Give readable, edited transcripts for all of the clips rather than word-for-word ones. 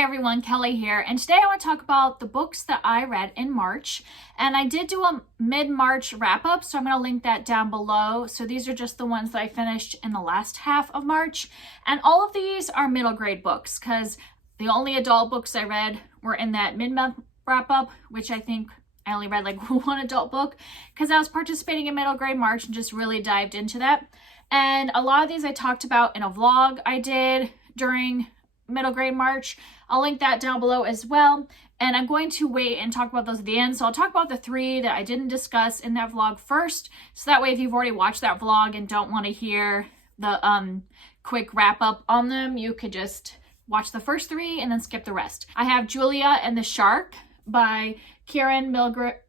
Hi everyone, Kelly here, and today I want to talk about the books that I read in March. And I did do a mid-March wrap-up, so I'm going to link that down below. So these are just the ones that I finished in the last half of March. And all of these are middle grade books, because the only adult books I read were in that mid-month wrap-up, which I think I only read like one adult book, because I was participating in middle grade March and just really dived into that. And a lot of these I talked about in a vlog I did during middle grade March. I'll link that down below as well. And I'm going to wait and talk about those at the end. So I'll talk about the three that I didn't discuss in that vlog first. So that way, if you've already watched that vlog and don't want to hear the quick wrap up on them, you could just watch the first three and then skip the rest. I have Julia and the Shark by Kiran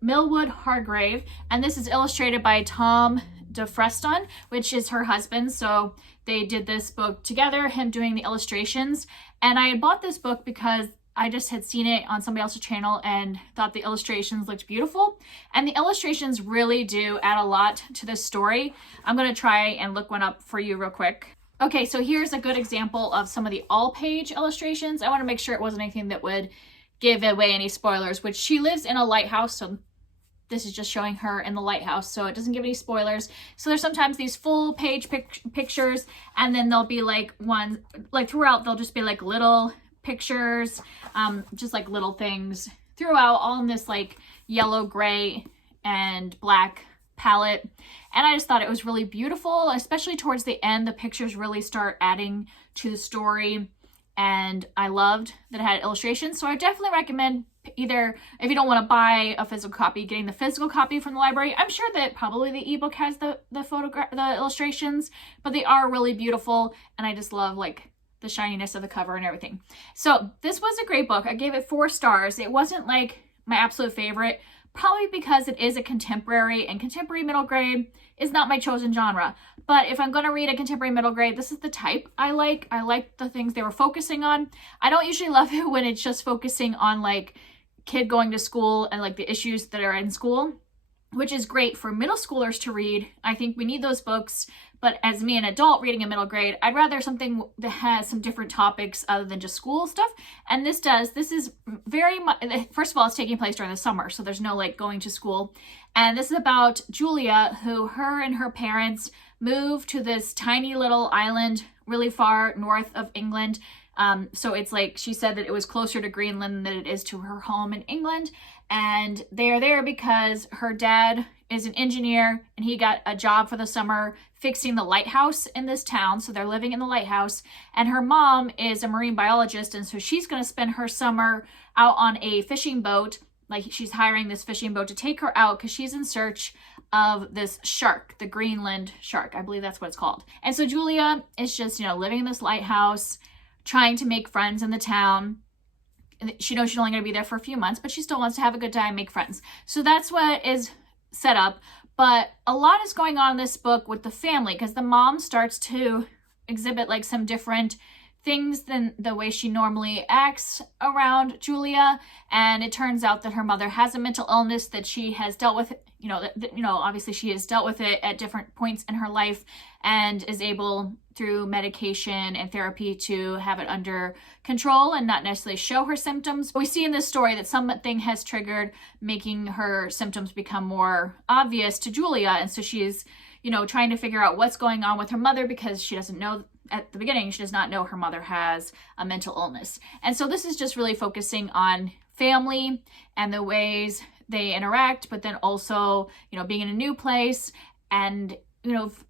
Millwood Hargrave. And this is illustrated by Tom DeFreston, which is her husband. So they did this book together, him doing the illustrations. And I had bought this book because I just had seen it on somebody else's channel and thought the illustrations looked beautiful. And the illustrations really do add a lot to this story. I'm going to try and look one up for you real quick. Okay, so here's a good example of some of the all-page illustrations. I want to make sure it wasn't anything that would give away any spoilers, which she lives in a lighthouse, so this is just showing her in the lighthouse, so it doesn't give any spoilers. So there's sometimes these full page pictures, and then there'll be like one, like throughout, they'll just be like little pictures, just like little things throughout, all in this like yellow, gray, and black palette. And I just thought it was really beautiful, especially towards the end. The pictures really start adding to the story, and I loved that it had illustrations. So I definitely recommend, either if you don't want to buy a physical copy, getting the physical copy from the library. I'm sure that probably the ebook has the illustrations, but they are really beautiful, and I just love like the shininess of the cover and everything. So this was a great book. I gave it 4 stars. It wasn't like my absolute favorite, probably because it is a contemporary, and contemporary middle grade is not my chosen genre. But if I'm going to read a contemporary middle grade, this is the type I like. I like the things they were focusing on. I don't usually love it when it's just focusing on like kid going to school and like the issues that are in school, which is great for middle schoolers to read. I think we need those books. But as me, an adult reading a middle grade, I'd rather something that has some different topics other than just school stuff. And this does. This is very much, first of all, it's taking place during the summer, so there's no like going to school. And this is about Julia, who her and her parents moved to this tiny little island really far north of England. So it's like, she said that it was closer to Greenland than it is to her home in England. And they are there because her dad is an engineer, and he got a job for the summer fixing the lighthouse in this town. So they're living in the lighthouse, and her mom is a marine biologist. And so she's going to spend her summer out on a fishing boat. Like, she's hiring this fishing boat to take her out because she's in search of this shark, the Greenland shark. I believe that's what it's called. And so Julia is just, living in this lighthouse, trying to make friends in the town. She knows she's only going to be there for a few months, but she still wants to have a good time, make friends. So that's what is set up. But a lot is going on in this book with the family, because the mom starts to exhibit like some different things than the way she normally acts around Julia. And it turns out that her mother has a mental illness that she has dealt with, obviously she has dealt with it at different points in her life, and is able through medication and therapy to have it under control and not necessarily show her symptoms. We see in this story that something has triggered, making her symptoms become more obvious to Julia. And so she is, trying to figure out what's going on with her mother, because she doesn't know at the beginning, she does not know her mother has a mental illness. And so this is just really focusing on family and the ways they interact, but then also, being in a new place and,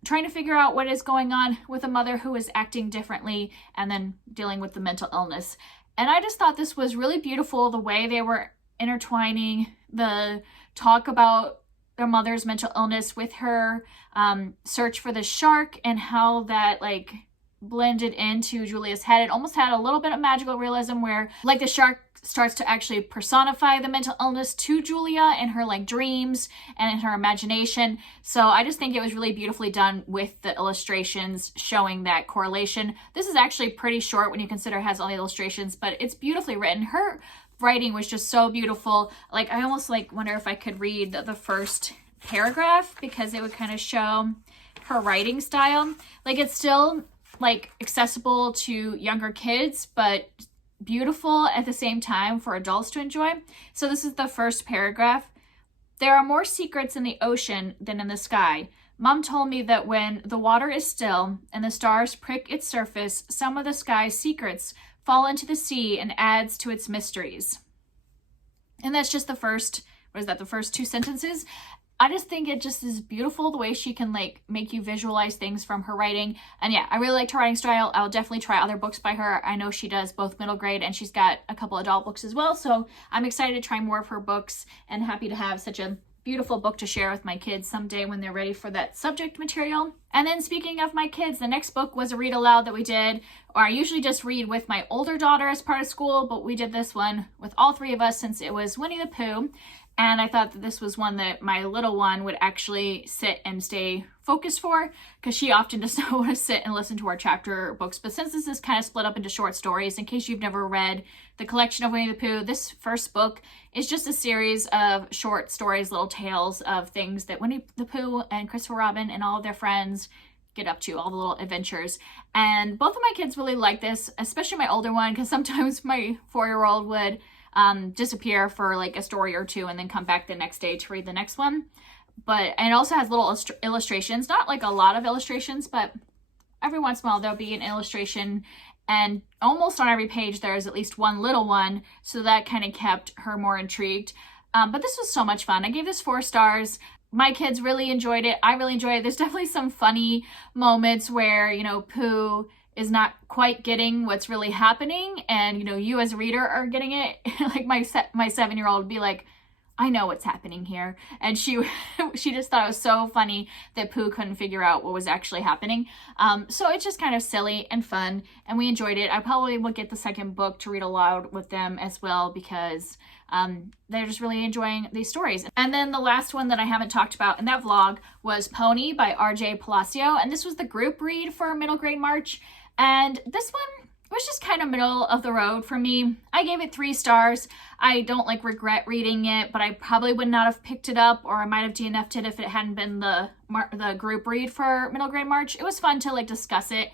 trying to figure out what is going on with a mother who is acting differently, and then dealing with the mental illness. And I just thought this was really beautiful, the way they were intertwining the talk about their mother's mental illness with her search for the shark, and how that like blended into Julia's head. It almost had a little bit of magical realism, where like the shark starts to actually personify the mental illness to Julia in her like dreams and in her imagination. So I just think it was really beautifully done with the illustrations showing that correlation. This is actually pretty short when you consider it has all the illustrations, but it's beautifully written. Her writing was just so beautiful. Like, I almost like wonder if I could read the first paragraph, because it would kind of show her writing style. Like, it's still like accessible to younger kids, but beautiful at the same time for adults to enjoy. So this is the first paragraph. There are more secrets in the ocean than in the sky. Mom told me that when the water is still and the stars prick its surface, some of the sky's secrets fall into the sea and adds to its mysteries. And that's just the first, the first 2 sentences. I just think it just is beautiful the way she can like make you visualize things from her writing. And yeah, I really liked her writing style. I'll definitely try other books by her. I know she does both middle grade and she's got a couple adult books as well. So I'm excited to try more of her books and happy to have such a beautiful book to share with my kids someday when they're ready for that subject material. And then speaking of my kids, the next book was a read aloud that we did, or I usually just read with my older daughter as part of school, but we did this one with all 3 of us since it was Winnie-the-Pooh. And I thought that this was one that my little one would actually sit and stay focused for, because she often does not want to sit and listen to our chapter books. But since this is kind of split up into short stories, in case you've never read the collection of Winnie-the-Pooh, this first book is just a series of short stories, little tales of things that Winnie-the-Pooh and Christopher Robin and all of their friends get up to, all the little adventures. And both of my kids really like this, especially my older one, because sometimes my 4-year-old would disappear for like a story or 2 and then come back the next day to read the next one. But and it also has little illustrations, not like a lot of illustrations, but every once in a while there'll be an illustration, and almost on every page there's at least one little one, so that kind of kept her more intrigued. But this was so much fun. I gave this 4 stars. My kids really enjoyed it. I really enjoyed it. There's definitely some funny moments where, you know, Pooh is not quite getting what's really happening, and you know, you as a reader are getting it. Like my 7-year-old would be like, I know what's happening here, and she just thought it was so funny that Pooh couldn't figure out what was actually happening. So it's just kind of silly and fun, and we enjoyed it. I probably will get the second book to read aloud with them as well, because they're just really enjoying these stories. And then the last one that I haven't talked about in that vlog was Pony by RJ Palacio, and this was the group read for middle grade March. And this one was just kind of middle of the road for me. I gave it 3 stars. I don't like regret reading it, but I probably would not have picked it up, or I might have DNF'd it if it hadn't been the group read for middle grade March. It was fun to like discuss it.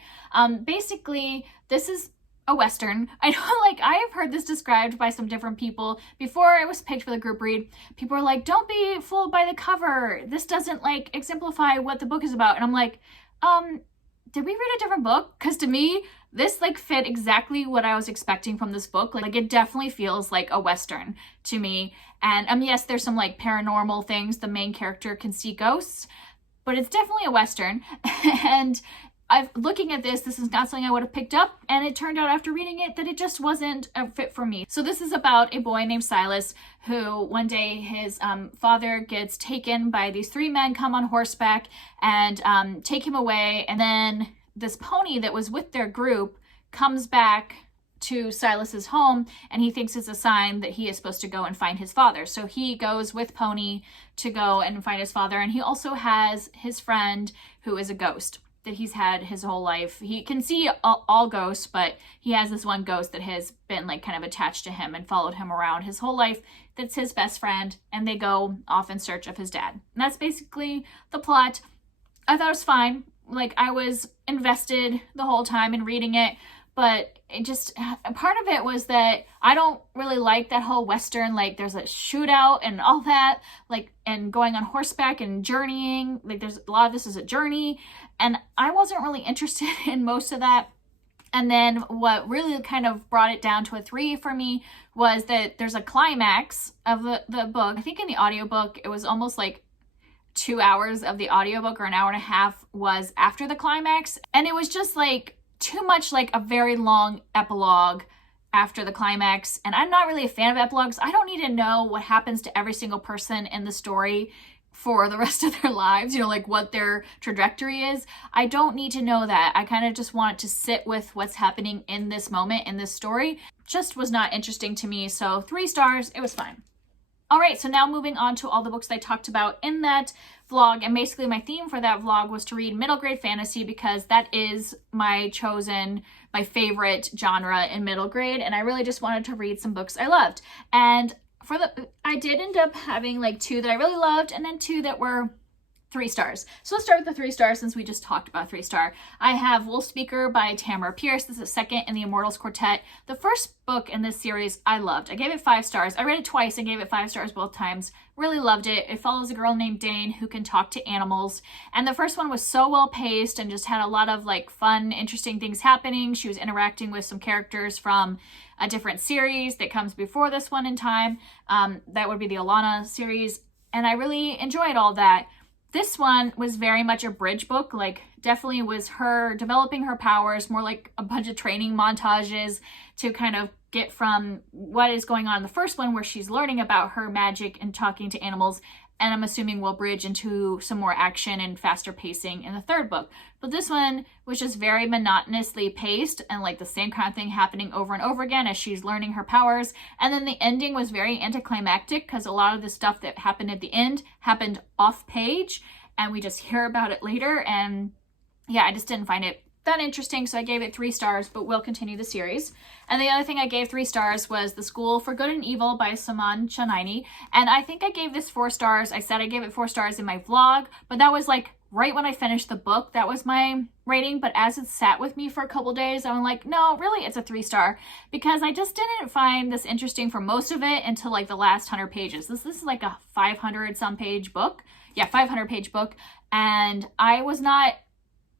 Basically, this is a Western. I know, like, I have heard this described by some different people before it was picked for the group read. People are like, don't be fooled by the cover. This doesn't like exemplify what the book is about. And I'm like, did we read a different book? Because to me, this like fit exactly what I was expecting from this book. Like it definitely feels like a Western to me. And yes, there's some like paranormal things. The main character can see ghosts, but it's definitely a Western. And looking at this is not something I would have picked up, and it turned out after reading it that it just wasn't a fit for me. So this is about a boy named Silas who one day his father gets taken by these 3 men, come on horseback and take him away, and then this pony that was with their group comes back to Silas's home, and he thinks it's a sign that he is supposed to go and find his father. So he goes with Pony to go and find his father, and he also has his friend who is a ghost that he's had his whole life. He can see all ghosts, but he has this one ghost that has been like kind of attached to him and followed him around his whole life. That's his best friend, and they go off in search of his dad. And that's basically the plot. I thought it was fine. Like, I was invested the whole time in reading it, but it just, part of it was that I don't really like that whole Western, like there's a shootout and all that, like, and going on horseback and journeying, like there's a lot of this is a journey, and I wasn't really interested in most of that. And then what really kind of brought it down to a 3 for me was that there's a climax of the book. I think in the audiobook, it was almost like 2 hours of the audiobook, or an hour and a half was after the climax. And it was just like too much like a very long epilogue after the climax. And I'm not really a fan of epilogues. I don't need to know what happens to every single person in the story for the rest of their lives, you know, like what their trajectory is. I don't need to know that. I kind of just want to sit with what's happening in this moment, in this story. Just was not interesting to me. So 3 stars, it was fine. All right, so now moving on to all the books that I talked about in that vlog. And basically my theme for that vlog was to read middle grade fantasy, because that is my favorite genre in middle grade. And I really just wanted to read some books I loved. And I did end up having like 2 that I really loved, and then 2 that were 3 stars. So let's start with the 3 stars since we just talked about 3-star. I have Wolf Speaker by Tamora Pierce. This is second in the Immortals Quartet. The first book in this series I loved. I gave it 5 stars. I read it twice and gave it 5 stars both times. Really loved it. It follows a girl named Dane who can talk to animals. And the first one was so well paced and just had a lot of like fun, interesting things happening. She was interacting with some characters from a different series that comes before this one in time. That would be the Alana series. And I really enjoyed all that. This one was very much a bridge book, like definitely was her developing her powers, more like a bunch of training montages to kind of get from what is going on in the first one where she's learning about her magic and talking to animals, and I'm assuming we'll bridge into some more action and faster pacing in the third book. But this one was just very monotonously paced and like the same kind of thing happening over and over again as she's learning her powers. And then the ending was very anticlimactic because a lot of the stuff that happened at the end happened off page and we just hear about it later. And yeah, I just didn't find it that interesting, so I gave it 3 stars, but we'll continue the series. And the other thing I gave 3 stars was The School for Good and Evil by Soman Chainani, and I think I gave this 4 stars. I said I gave it 4 stars in my vlog, but that was like right when I finished the book. That was my rating, but as it sat with me for a couple days, I'm like, no, really, it's a 3-star, because I just didn't find this interesting for most of it until like the last 100 pages. This is like a 500-some page book. Yeah, 500-page book, and I was not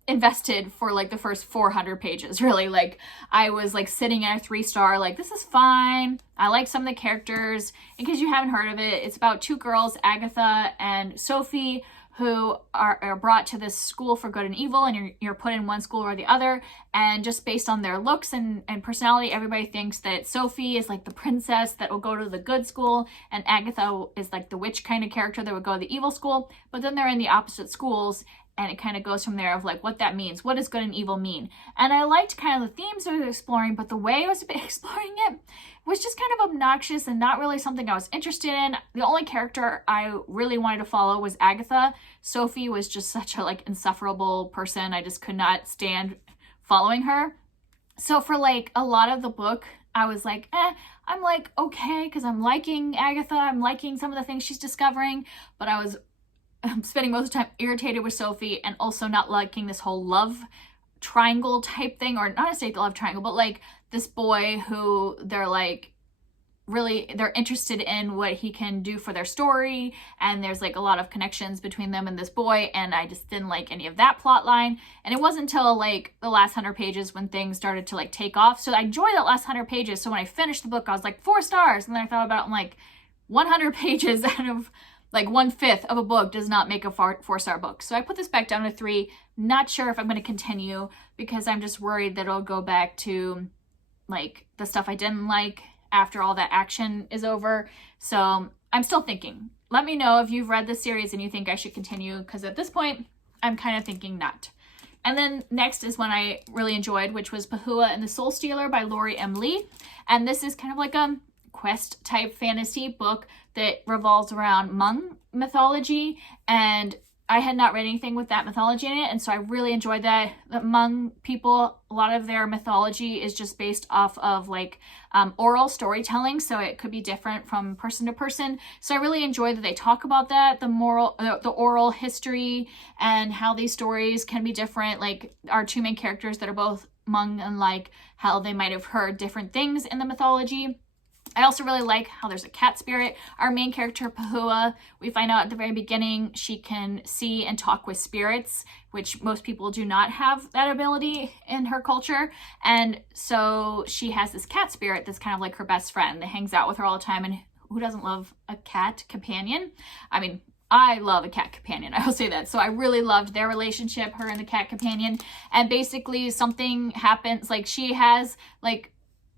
invested for like the first 400 pages, really. Like I was like sitting at a 3-star, like this is fine. I like some of the characters. In case you haven't heard of it, it's about 2 girls, Agatha and Sophie, who are brought to this school for good and evil, and you're put in one school or the other, and just based on their looks and personality, everybody thinks that Sophie is like the princess that will go to the good school, and Agatha is like the witch kind of character that would go to the evil school. But then they're in the opposite schools, and it kind of goes from there of like what that means. What does good and evil mean? And I liked kind of the themes I was exploring, but the way I was exploring it was just kind of obnoxious and not really something I was interested in. The only character I really wanted to follow was Agatha. Sophie was just such a like insufferable person. I just could not stand following her. So for like a lot of the book, I was like, I'm like, okay, because I'm liking Agatha. I'm liking some of the things she's discovering, but I was spending most of the time irritated with Sophie and also not liking this whole love triangle type thing, or not a state love triangle, but like this boy who they're like really, they're interested in what he can do for their story, and there's like a lot of connections between them and this boy, and I just didn't like any of that plot line. And it wasn't until like the last 100 pages when things started to like take off. So I enjoyed that last 100 pages. So when I finished the book, I was like 4 stars, and then I thought about it, I'm like 100 pages out of like 1/5 of a book does not make a 4-star book. So I put this back down to 3. Not sure if I'm going to continue because I'm just worried that it'll go back to like the stuff I didn't like after all that action is over. So I'm still thinking. Let me know if you've read this series and you think I should continue, because at this point I'm kind of thinking not. And then next is one I really enjoyed, which was Pahua and the Soul Stealer by Lori M. Lee. And this is kind of like a quest type fantasy book that revolves around Hmong mythology, and I had not read anything with that mythology in it, and so I really enjoyed that. The Hmong people, a lot of their mythology is just based off of like oral storytelling, so it could be different from person to person. So I really enjoyed that they talk about that, the oral history and how these stories can be different. Like our 2 main characters that are both Hmong, and like how they might have heard different things in the mythology. I also really like how there's a cat spirit. Our main character, Pahua, we find out at the very beginning she can see and talk with spirits, which most people do not have that ability in her culture. And so she has this cat spirit that's kind of like her best friend that hangs out with her all the time. And who doesn't love a cat companion? I mean, I love a cat companion, I will say that. So I really loved their relationship, her and the cat companion. And basically something happens, like she has like,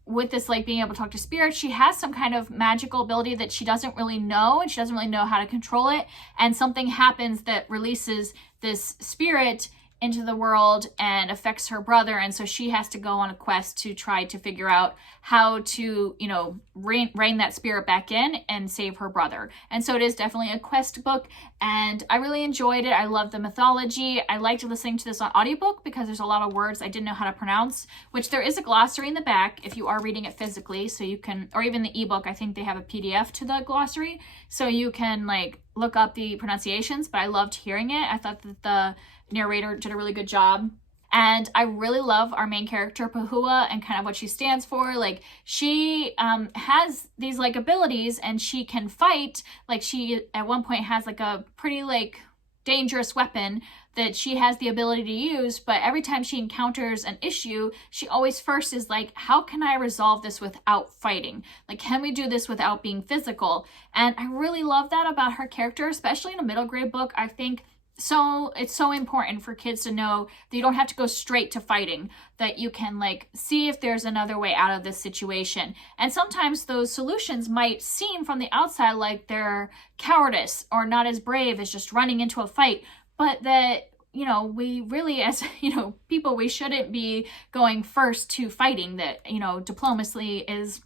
with this like being able to talk to spirits, she has some kind of magical ability that she doesn't really know, and she doesn't really know how to control it. And something happens that releases this spirit into the world and affects her brother, and so she has to go on a quest to try to figure out how to, you know, rein that spirit back in and save her brother. And so it is definitely a quest book, and I really enjoyed it. I love the mythology. I liked listening to this on audiobook because there's a lot of words I didn't know how to pronounce, which there is a glossary in the back if you are reading it physically, so you can, or even the ebook, I think they have a PDF to the glossary, so you can like look up the pronunciations, but I loved hearing it. I thought that the narrator did a really good job. And I really love our main character, Pahua, and kind of what she stands for. Like, she has these, like, abilities, and she can fight. Like, she, at one point, has, like, a pretty, like, dangerous weapon that she has the ability to use, but every time she encounters an issue, she always first is like, how can I resolve this without fighting? Like, can we do this without being physical? And I really love that about her character, especially in a middle grade book. I think so it's so important for kids to know that you don't have to go straight to fighting, that you can, like, see if there's another way out of this situation. And sometimes those solutions might seem from the outside like they're cowardice or not as brave as just running into a fight, but that, you know, we really, as, you know, people, we shouldn't be going first to fighting. That, you know, diplomacy is,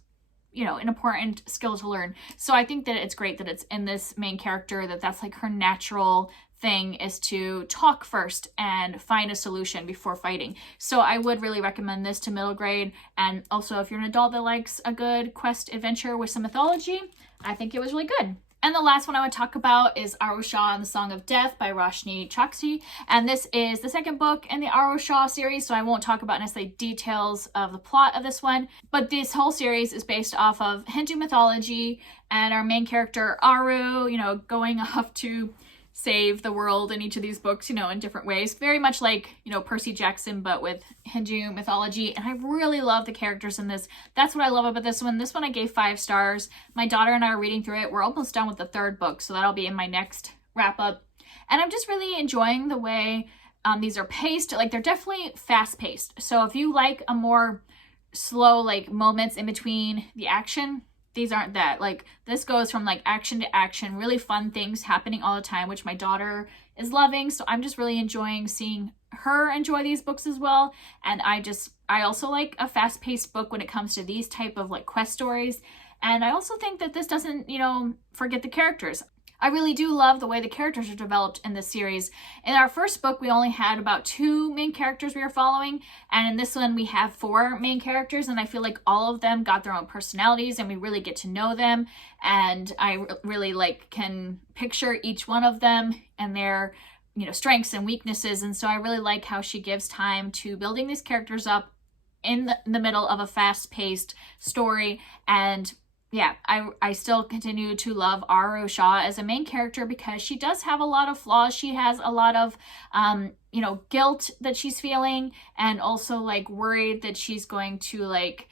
you know, an important skill to learn. So I think that it's great that it's in this main character, that that's like her natural thing, is to talk first and find a solution before fighting. So I would really recommend this to middle grade. And also, if you're an adult that likes a good quest adventure with some mythology, I think it was really good. And the last one I would talk about is Shah and the Song of Death by Roshani Chokshi. And this is the second book in the Shah series, so I won't talk about necessarily details of the plot of this one. But this whole series is based off of Hindu mythology, and our main character, Aru, you know, going off to save the world in each of these books, you know, in different ways. Very much like, you know, Percy Jackson, but with Hindu mythology. And I really love the characters in this. That's what I love about this one. This one I gave 5 stars. My daughter and I are reading through it. We're almost done with the 3rd book, so that'll be in my next wrap up. And I'm just really enjoying the way these are paced. Like, they're definitely fast paced. So if you like a more slow, like, moments in between the action, these aren't that. Like, this goes from, like, action to action, really fun things happening all the time, which my daughter is loving. So I'm just really enjoying seeing her enjoy these books as well. And I also like a fast-paced book when it comes to these type of, like, quest stories. And I also think that this doesn't, you know, forget the characters. I really do love the way the characters are developed in this series. In our first book, we only had about 2 main characters we were following, and in this one we have 4 main characters, and I feel like all of them got their own personalities, and we really get to know them, and I really, like, can picture each one of them and their, you know, strengths and weaknesses. And so I really like how she gives time to building these characters up in the middle of a fast-paced story. And yeah, I still continue to love Shah as a main character, because she does have a lot of flaws. She has a lot of, you know, guilt that she's feeling, and also, like, worried that she's going to, like,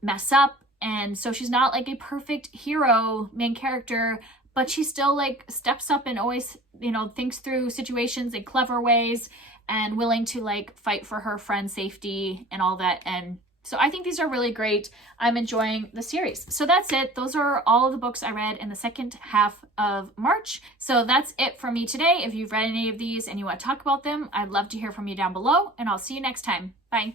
mess up. And so she's not, like, a perfect hero main character, but she still, like, steps up and always, you know, thinks through situations in clever ways, and willing to, like, fight for her friend's safety and all that. And so I think these are really great. I'm enjoying the series. So that's it. Those are all of the books I read in the second half of March. So that's it for me today. If you've read any of these and you want to talk about them, I'd love to hear from you down below, and I'll see you next time. Bye.